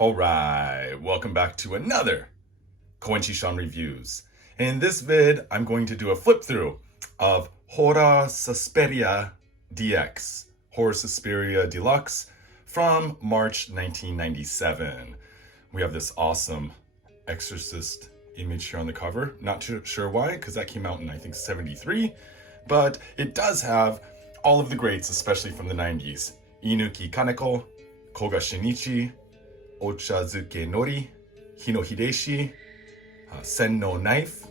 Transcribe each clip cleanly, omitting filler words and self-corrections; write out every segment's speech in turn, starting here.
Alright, welcome back to another Koenchi-shan Reviews. In this vid, I'm going to do a flip through of Horror Susperia DX, Horror Susperia Deluxe from March 1997. We have this awesome exorcist image here on the cover. Not too sure why, because that came out in I think 73, but it does have all of the greats, especially from the 90s. Inuki Kanako, Koga Shinichi, Ochazuke Nori, Hino Hideshi, Senno Naifu,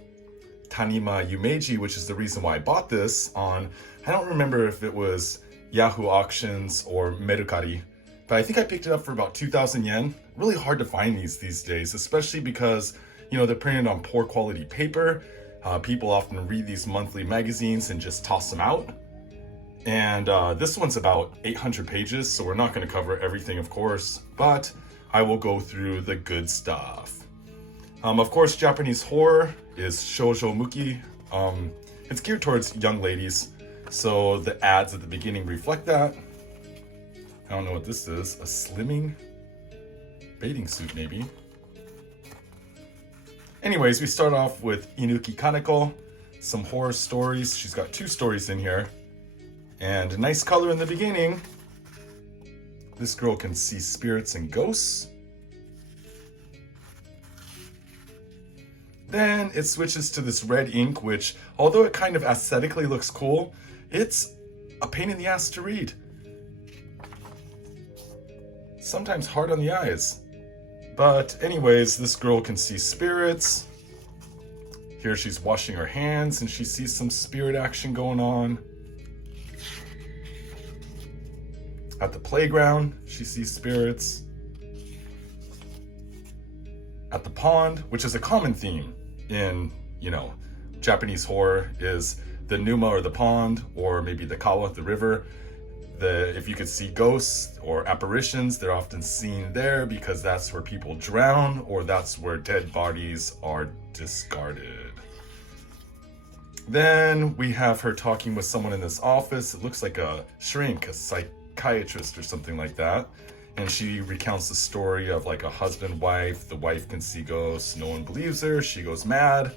Tanima Yumeji, which is the reason why I bought this on, I don't remember if it was Yahoo Auctions or Mercari, but I think I picked it up for about 2,000 yen. Really hard to find these days, especially because, they're printed on poor quality paper. People often read these monthly magazines and just toss them out. And this one's about 800 pages, so we're not going to cover everything, of course, but I will go through the good stuff. Of course, Japanese horror is shoujo muki. It's geared towards young ladies, so the ads at the beginning reflect that. I don't know what this is. A slimming bathing suit, maybe. Anyways, we start off with Inuki Kanako, some horror stories. She's got 2 stories in here. And a nice color in the beginning. This girl can see spirits and ghosts. Then it switches to this red ink, which, although it kind of aesthetically looks cool, it's a pain in the ass to read. Sometimes hard on the eyes. But anyways, this girl can see spirits. Here she's washing her hands and she sees some spirit action going on. At the playground, she sees spirits. At the pond, which is a common theme in, Japanese horror, is the Numa or the pond, or maybe the Kawa, the river. If you could see ghosts or apparitions, they're often seen there because that's where people drown, or that's where dead bodies are discarded. Then we have her talking with someone in this office. It looks like a shrink, a psychiatrist or something like that, and she recounts the story of like a husband wife. The wife can see ghosts, no one believes her, she goes mad.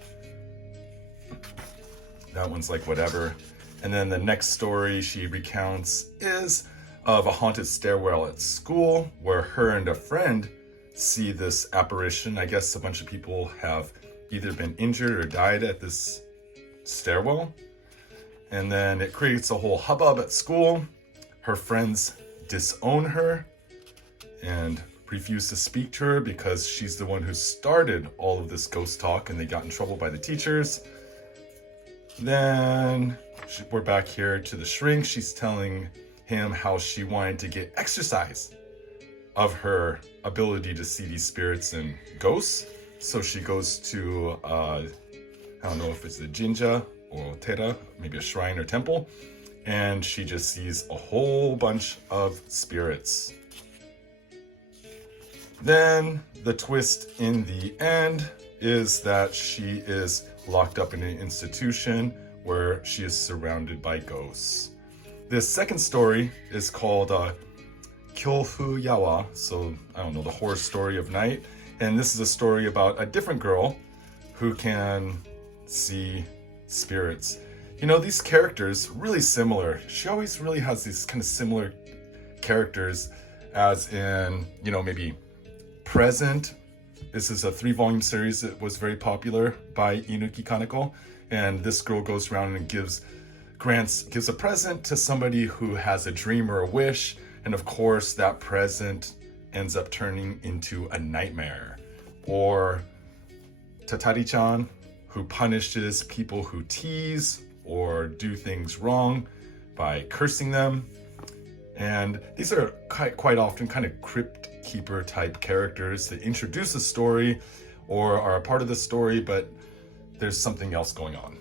That one's like whatever. And then the next story she recounts is of a haunted stairwell at school where her and a friend see this apparition. I guess a bunch of people have either been injured or died at this stairwell, and then it creates a whole hubbub at school. Her friends disown her and refuse to speak to her because she's the one who started all of this ghost talk, and they got in trouble by the teachers. Then we're back here to the shrink. She's telling him how she wanted to get exercise of her ability to see these spirits and ghosts. So she goes to, I don't know if it's a jinja or tera, maybe a shrine or temple, and she just sees a whole bunch of spirits. Then the twist in the end is that she is locked up in an institution where she is surrounded by ghosts. This second story is called Kyofu Yawa, so I don't know, the horror story of night. And this is a story about a different girl who can see spirits. These characters, really similar. She always really has these kind of similar characters, as in, maybe Present. This is a 3-volume series that was very popular by Inuki Kanako. And this girl goes around and gives a present to somebody who has a dream or a wish. And of course, that present ends up turning into a nightmare. Or Tatari-chan, who punishes people who tease or do things wrong by cursing them. And these are quite often kind of crypt keeper type characters that introduce a story or are a part of the story, but there's something else going on.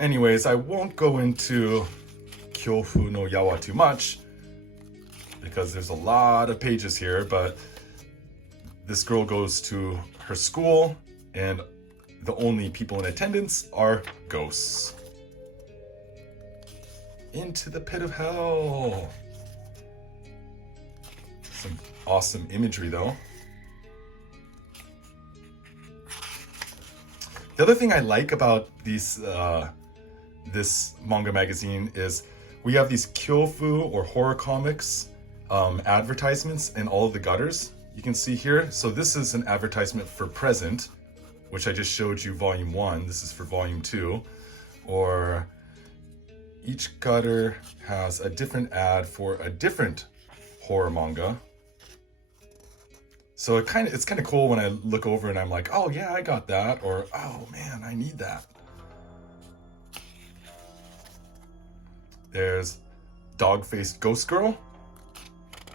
Anyways, I won't go into Kyofu no Yawa too much because there's a lot of pages here, but this girl goes to her school and the only people in attendance are ghosts. Into the pit of hell. Some awesome imagery though. The other thing I like about these this manga magazine is we have these kyofu or horror comics advertisements in all of the gutters. You can see here. So this is an advertisement for present, which I just showed you volume 1. This is for volume 2. Or each gutter has a different ad for a different horror manga. So it's kind of cool when I look over and I'm like, oh yeah, I got that, or oh man, I need that. There's Dog-Faced Ghost Girl,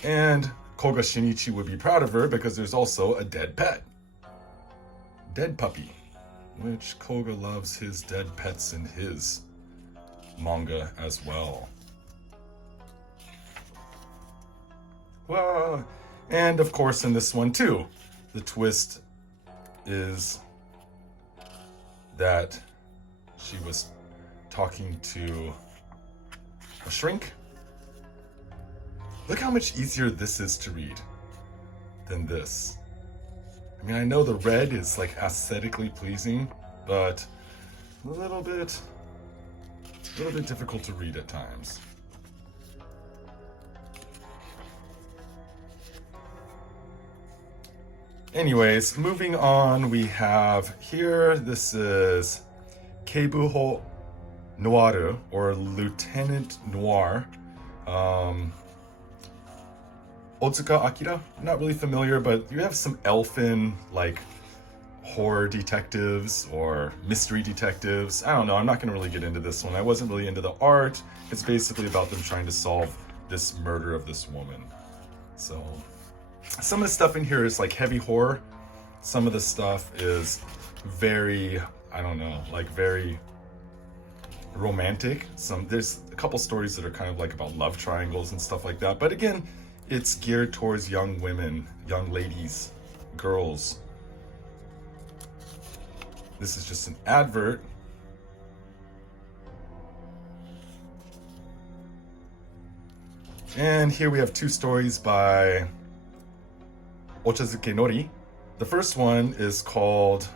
and Koga Shinichi would be proud of her because there's also a dead pet. Dead puppy, which Koga loves his dead pets in his manga as well. Well, and of course in this one too, the twist is that she was talking to a shrink. Look how much easier this is to read than this. I mean, I know the red is like aesthetically pleasing, but a little bit difficult to read at times. Anyways, moving on, we have here, this is Keibuho Noir, or Lieutenant Noir. Otsuka Akira, not really familiar, but you have some elfin, like, horror detectives or mystery detectives. I don't know, I'm not gonna really get into this one. I wasn't really into the art. It's basically about them trying to solve this murder of this woman. So, some of the stuff in here is like heavy horror. Some of the stuff is very, I don't know, like very romantic. There's a couple stories that are kind of like about love triangles and stuff like that. But again, it's geared towards young women, young ladies, girls. This is just an advert. And here we have 2 stories by Ochazuke Nori. The first one is called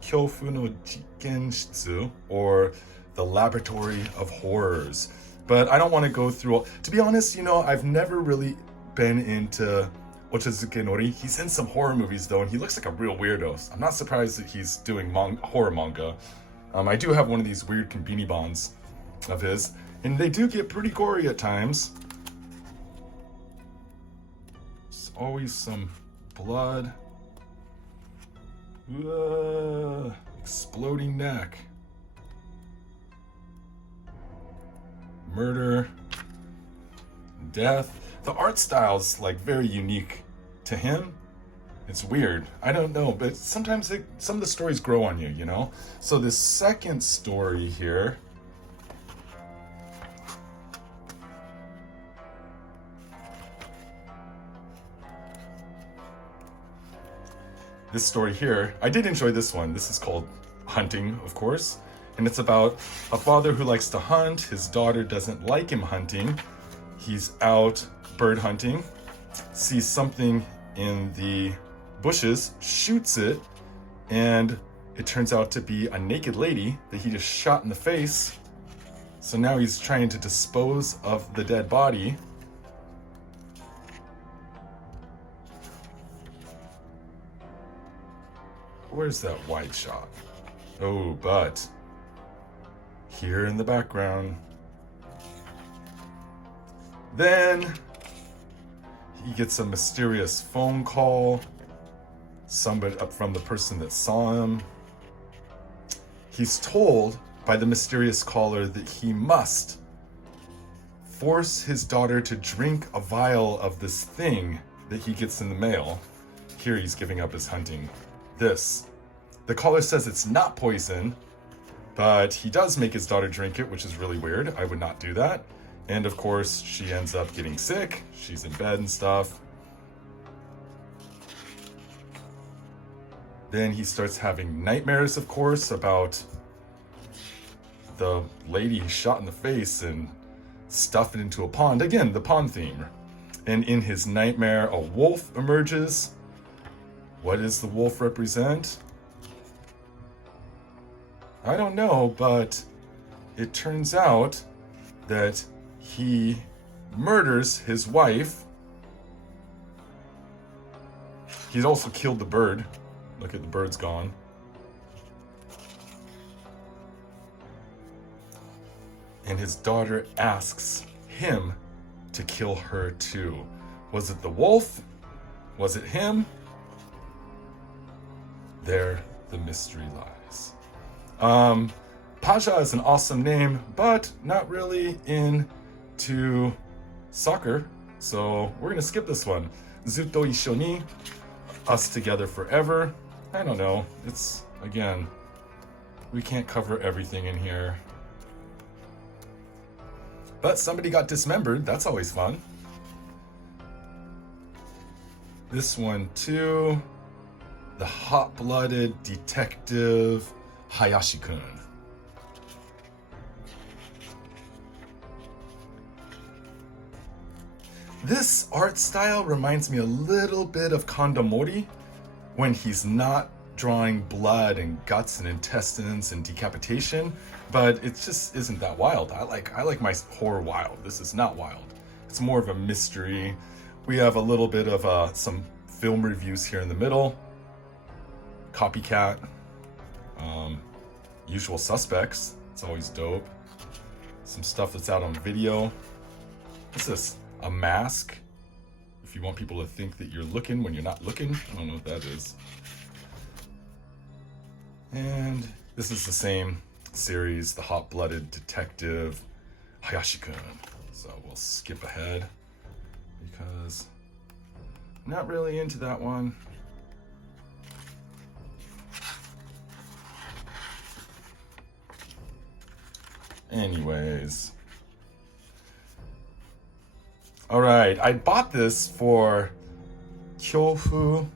Kyofu no Jiken Shitsu, or the Laboratory of Horrors. But I don't want to go through to be honest, you know, I've never really been into Ochazuke Nori. He's in some horror movies though, and he looks like a real weirdo. I'm not surprised that he's doing horror manga. I do have one of these weird konbini bonds of his, and they do get pretty gory at times. There's always some blood. Exploding neck. Murder. Death. The art style's like very unique to him. It's weird. I don't know, but sometimes some of the stories grow on you, you know? So this second story here, this story here, I did enjoy this one. This is called Hunting, of course. And it's about a father who likes to hunt. His daughter doesn't like him hunting. He's out bird hunting, sees something in the bushes, shoots it, and it turns out to be a naked lady that he just shot in the face. So now he's trying to dispose of the dead body. Where's that wide shot? Oh, but here in the background. Then he gets a mysterious phone call, somebody up from the person that saw him. He's told by the mysterious caller that he must force his daughter to drink a vial of this thing that he gets in the mail. Here he's giving up his hunting. The caller says it's not poison, but he does make his daughter drink it, which is really weird. I would not do that. And of course, she ends up getting sick. She's in bed and stuff. Then he starts having nightmares, of course, about the lady he shot in the face and stuffed it into a pond. Again, the pond theme. And in his nightmare, a wolf emerges. What does the wolf represent? I don't know, but it turns out that he murders his wife. He's also killed the bird. Look at the bird's gone. And his daughter asks him to kill her too. Was it the wolf? Was it him? There the mystery lies. Pasha is an awesome name, but not really into soccer, so we're gonna skip this one. Zutto Issho ni, us together forever. I don't know. It's, again, we can't cover everything in here. But somebody got dismembered. That's always fun. This one too. The hot-blooded detective Hayashi-kun. This art style reminds me a little bit of Kandamori when he's not drawing blood and guts and intestines and decapitation, but it just isn't that wild. I like my horror wild. This is not wild. It's more of a mystery. We have a little bit of some film reviews here in the middle. Copycat. Usual Suspects. It's always dope. Some stuff that's out on video. What's this? A mask? If you want people to think that you're looking when you're not looking. I don't know what that is. And this is the same series, the hot-blooded detective Hayashi-kun. So we'll skip ahead because I'm not really into that one. Anyways. All right, I bought this for Kyofu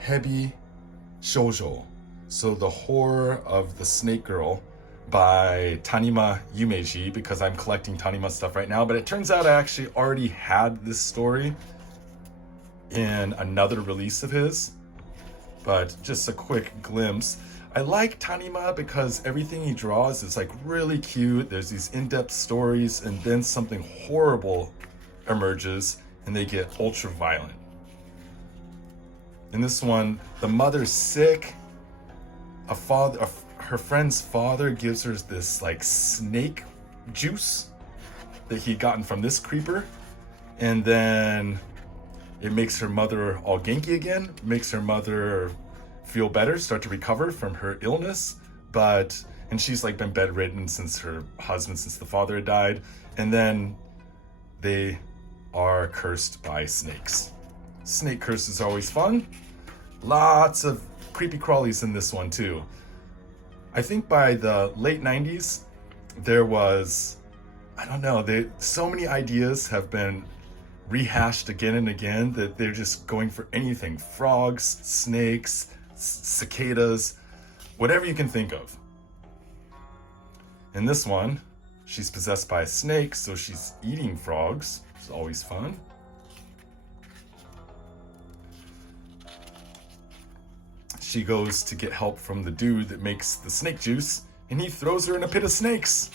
Hebi Shoujo. So the Horror of the Snake Girl by Tanima Yumeji, because I'm collecting Tanima stuff right now. But it turns out I actually already had this story in another release of his. But just a quick glimpse. I like Tanima because everything he draws is like really cute. There's these in-depth stories, and then something horrible emerges and they get ultra violent. In this one, the mother's sick. Her friend's father gives her this like snake juice that he'd gotten from this creeper, and then it makes her mother all genki again, makes her mother feel better, start to recover from her illness, and she's like been bedridden since her husband, since the father had died, and then they are cursed by snakes. Snake curse is always fun. Lots of creepy crawlies in this one too. I think by the late 90s, there was, I don't know, so many ideas have been rehashed again and again that they're just going for anything. Frogs, snakes, cicadas, whatever you can think of. In this one, she's possessed by a snake, so she's eating frogs. It's always fun. She goes to get help from the dude that makes the snake juice, and he throws her in a pit of snakes.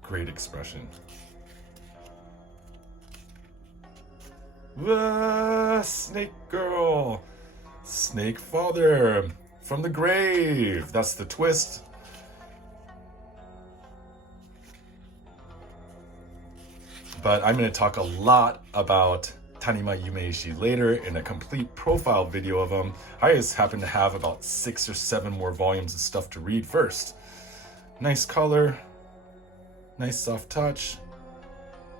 Great expression. Snake girl. Snake father from the grave. That's the twist. But I'm going to talk a lot about Tanima Yumeji later in a complete profile video of him. I just happen to have about 6 or 7 more volumes of stuff to read first. Nice color, nice soft touch,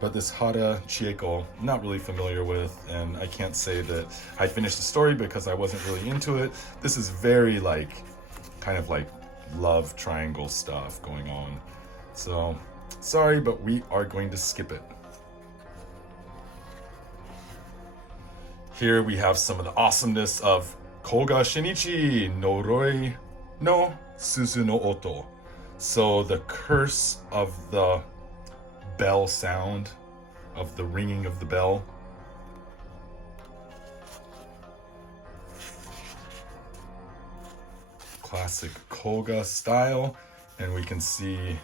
but this Hara Chieko, not really familiar with, and I can't say that I finished the story because I wasn't really into it. This is very kind of like love triangle stuff going on. So, sorry, but we are going to skip it. Here we have some of the awesomeness of Koga Shinichi, Noroi no Suzu no Oto. So the curse of the bell sound, of the ringing of the bell. Classic Koga style. And we can see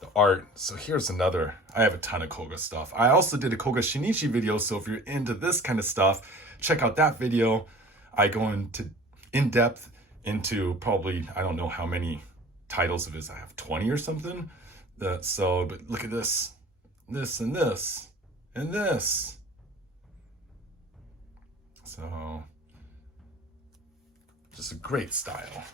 the art. So here's another. I have a ton of Koga stuff. I also did a Koga Shinichi video, so if you're into this kind of stuff, check out that video. I go into in depth into probably, I don't know how many titles of his. I have 20 or something. But look at this. This and this and this. So just a great style.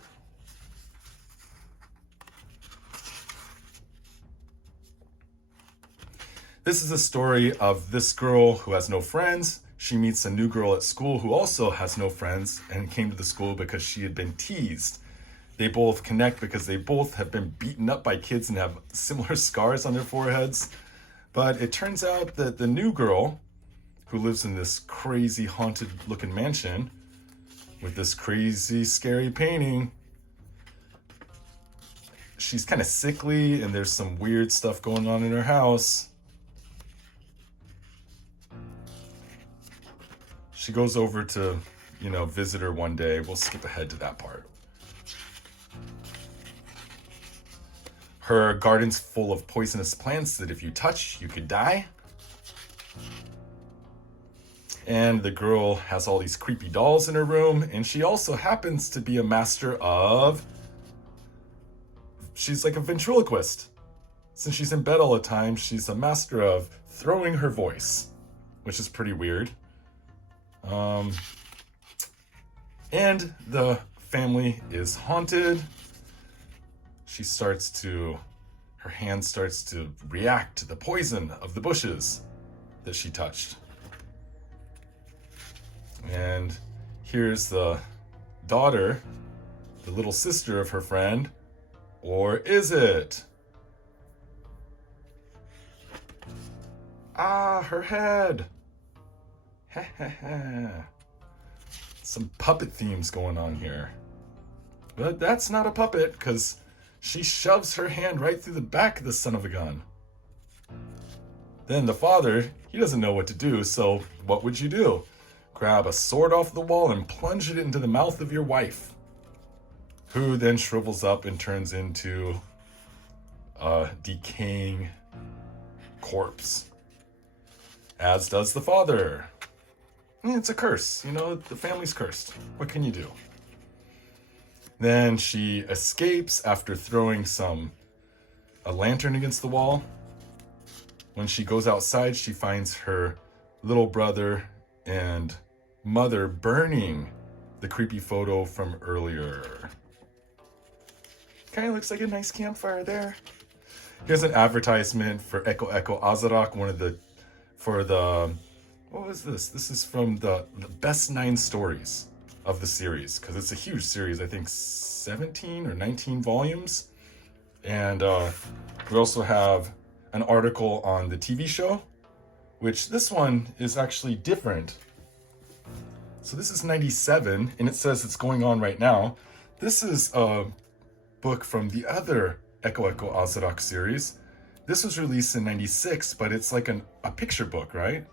This is a story of this girl who has no friends. She meets a new girl at school who also has no friends and came to the school because she had been teased. They both connect because they both have been beaten up by kids and have similar scars on their foreheads. But it turns out that the new girl, who lives in this crazy haunted looking mansion with this crazy scary painting, she's kind of sickly and there's some weird stuff going on in her house. She goes over to, visit her one day. We'll skip ahead to that part. Her garden's full of poisonous plants that if you touch, you could die. And the girl has all these creepy dolls in her room, and she also happens to be a master of... She's like a ventriloquist. Since she's in bed all the time, she's a master of throwing her voice, which is pretty weird. And the family is haunted. Her hand starts to react to the poison of the bushes that she touched. And here's the daughter, the little sister of her friend, or is it? Her head. Some puppet themes going on here. But that's not a puppet, because she shoves her hand right through the back of the son of a gun. Then the father, he doesn't know what to do, so what would you do? Grab a sword off the wall and plunge it into the mouth of your wife, who then shrivels up and turns into a decaying corpse, as does the father. It's a curse, the family's cursed. What can you do? Then she escapes after throwing a lantern against the wall. When she goes outside, she finds her little brother and mother burning the creepy photo from earlier. Kind of looks like a nice campfire there. Here's an advertisement for Eko Eko Azarak, what was this? This is from the best 9 stories of the series, because it's a huge series, I think 17 or 19 volumes. And we also have an article on the TV show, which this one is actually different. So this is 97, and it says it's going on right now. This is a book from the other Eko Eko Azarak series. This was released in 96, but it's like a picture book, right?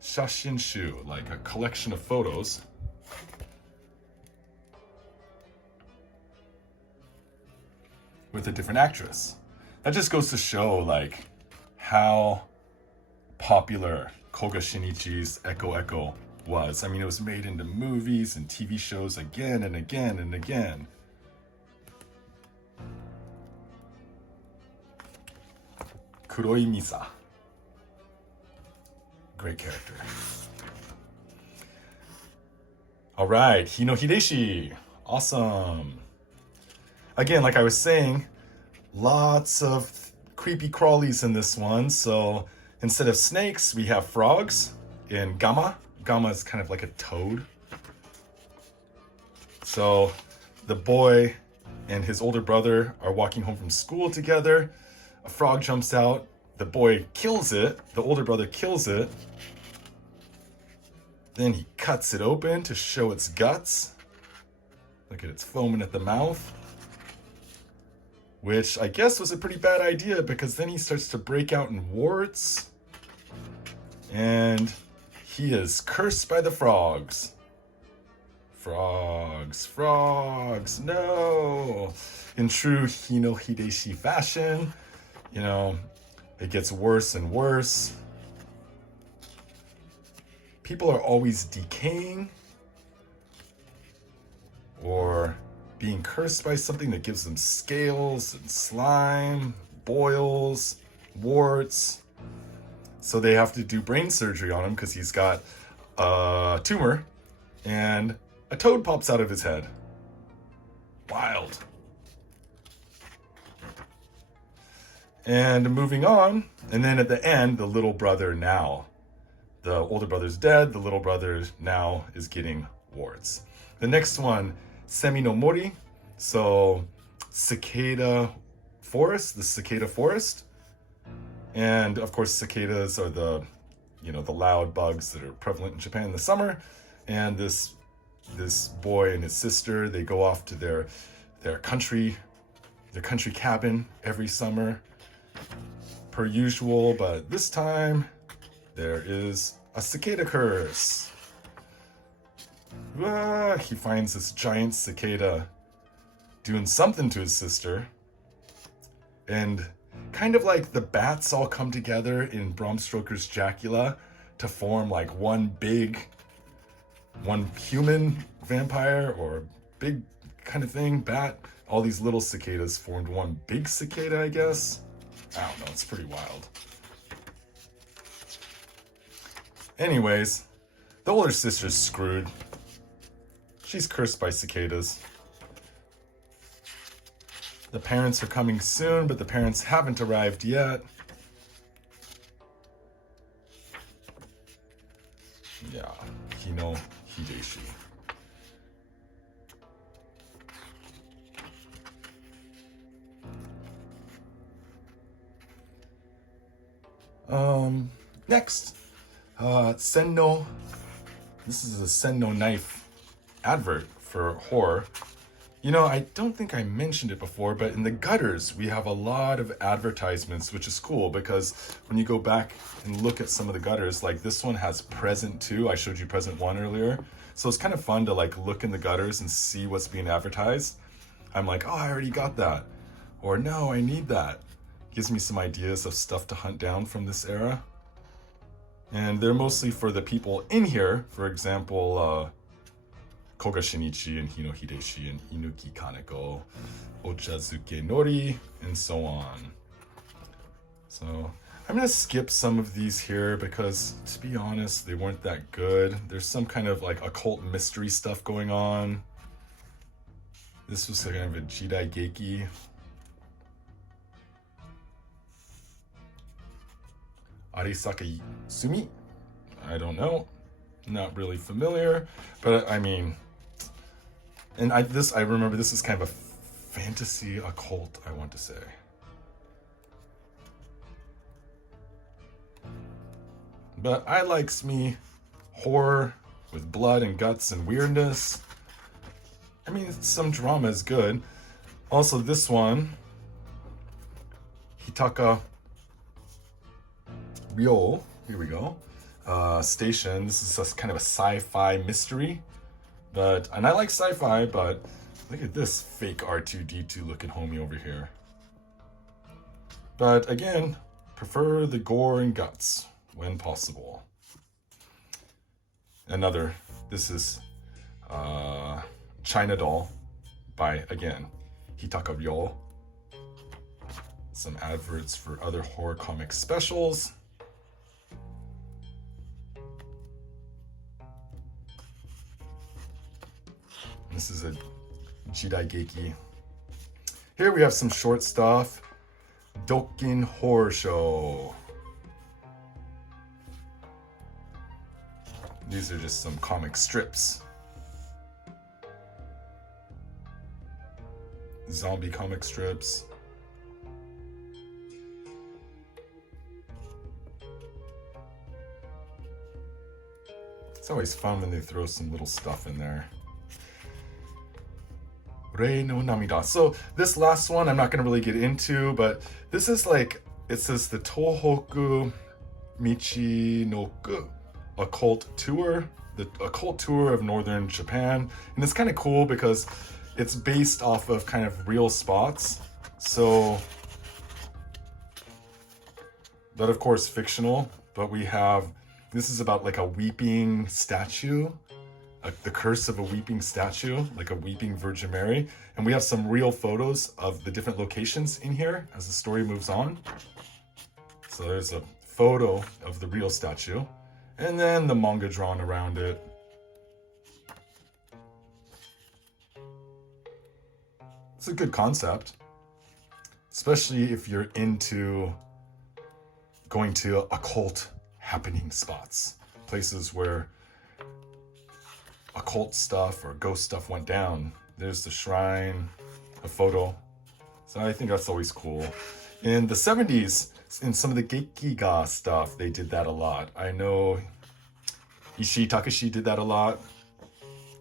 Shashinshu, like a collection of photos. With a different actress. That just goes to show how popular Koga Shinichi's Eko Eko was. I mean, it was made into movies and TV shows again and again and again. Kuroi Misa. Great character. All right, Hino Hideshi. Awesome. Again, like I was saying, lots of creepy crawlies in this one. So instead of snakes, we have frogs in Gama. Gama is kind of like a toad. So the boy and his older brother are walking home from school together. A frog jumps out. The boy kills it. The older brother kills it. Then he cuts it open to show its guts. Look at its foaming at the mouth. which I guess was a pretty bad idea because then he starts to break out in warts and he is cursed by the frogs. Frogs, frogs, no! In true Hino Hideshi fashion, you know, it gets worse and worse. People are always decaying or being cursed by something that gives them scales and slime, boils, warts. So they have to do brain surgery on him because he's got a tumor and a toad pops out of his head. Wild. And moving on, and then at the end, the little brother now. The older brother's dead, the little brother now is getting warts. The next one, Semi no Mori, so cicada forest, the cicada forest. And of course, cicadas are the, you know, the loud bugs that are prevalent in Japan in the summer. And this boy and his sister, they go off to their country cabin every summer, per usual, but this time there is a cicada curse. He finds this giant cicada doing something to his sister, and kind of like the bats all come together in Bram Stoker's Dracula to form like one human vampire or big kind of thing, bat. All these little cicadas formed one big cicada, I guess. I don't know, it's pretty wild. Anyways, the older sister's screwed. She's cursed by cicadas. The parents are coming soon, but the parents haven't arrived yet. Yeah, Hino Hideshi. Next, Senno. This is a Senno Knife advert for horror. You know, I don't think I mentioned it before, but in the gutters, we have a lot of advertisements, which is cool because when you go back and look at some of the gutters, like this one has present 2. I showed you present 1 earlier. So it's kind of fun to like look in the gutters and see what's being advertised. I'm like, oh, I already got that. Or no, I need that. Gives me some ideas of stuff to hunt down from this era. And they're mostly for the people in here. For example, Koga Shinichi and Hino Hideshi and Inuki Kanako, Ochazuke Nori, and so on. So I'm gonna skip some of these here because, to be honest, they weren't that good. There's some kind of like occult mystery stuff going on. This was kind of a Jidai Geiki. Arisaka Sumi? I don't know. Not really familiar, but I mean, and I remember this is kind of a fantasy occult, I want to say. But I likes me horror with blood and guts and weirdness. I mean, some drama is good. Also, this one, Hitaka Ryo, here we go. Station. This is kind of a sci-fi mystery, and I like sci-fi, but look at this fake R2-D2 looking homie over here. But again, prefer the gore and guts when possible. This is China Doll by, again, Hitaka Ryo. Some adverts for other horror comic specials. This is a Jidai Geiki. Here we have some short stuff. Dokkin Horror Show. These are just some comic strips. Zombie comic strips. It's always fun when they throw some little stuff in there. Rei no Namida. So this last one I'm not going to really get into, but this is like, it says the Tohoku Michinoku occult tour, the occult tour of northern Japan. And it's kind of cool because it's based off of kind of real spots. So, but of course fictional, but we have, this is about like a weeping statue, the curse of a weeping statue, like a weeping Virgin Mary. And we have some real photos of the different locations in here as the story moves on. So there's a photo of the real statue, and then the manga drawn around it. It's a good concept, especially if you're into going to occult happening spots, places where occult stuff or ghost stuff went down. There's the shrine, a photo. So I think that's always cool. In the 70s, in some of the Gekiga stuff, they did that a lot. I know Ishii Takashi did that a lot.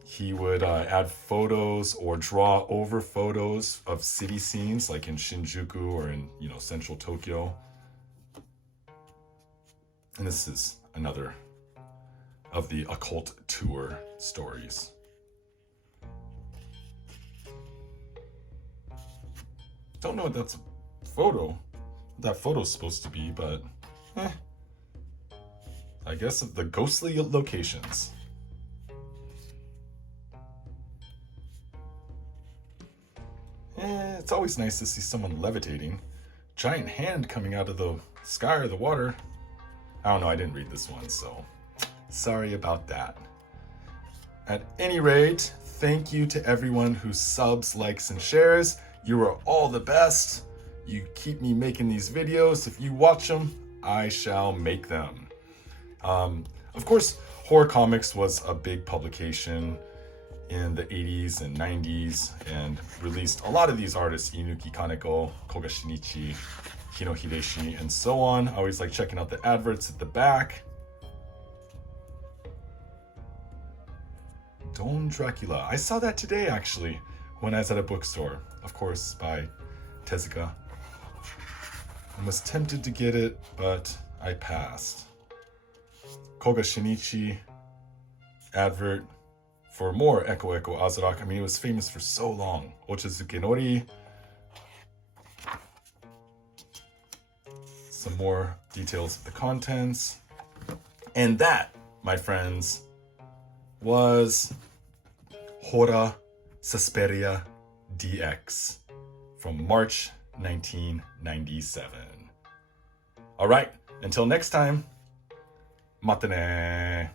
He would add photos or draw over photos of city scenes, like in Shinjuku or in, you know, central Tokyo. And this is another of the occult tour stories. Don't know what that photo's supposed to be, but I guess the ghostly locations. It's always nice to see someone levitating. Giant hand coming out of the sky or the water. I don't know, I didn't read this one, so sorry about that. At any rate, thank you to everyone who subs, likes, and shares. You are all the best. You keep me making these videos. If you watch them, I shall make them. Of course, horror comics was a big publication in the 80s and 90s and released a lot of these artists, Inuki Kanako, Koga Shinichi, Hino Hideshi, and so on. I always like checking out the adverts at the back. Don Dracula. I saw that today, actually, when I was at a bookstore. Of course, by Tezuka. I was tempted to get it, but I passed. Koga Shinichi advert for more Eko Eko Azurak. I mean, it was famous for so long. Ochazuke Nori. Some more details of the contents. And that, my friends, was Horror Susperia DX from March 1997. All right, until next time, mata ne.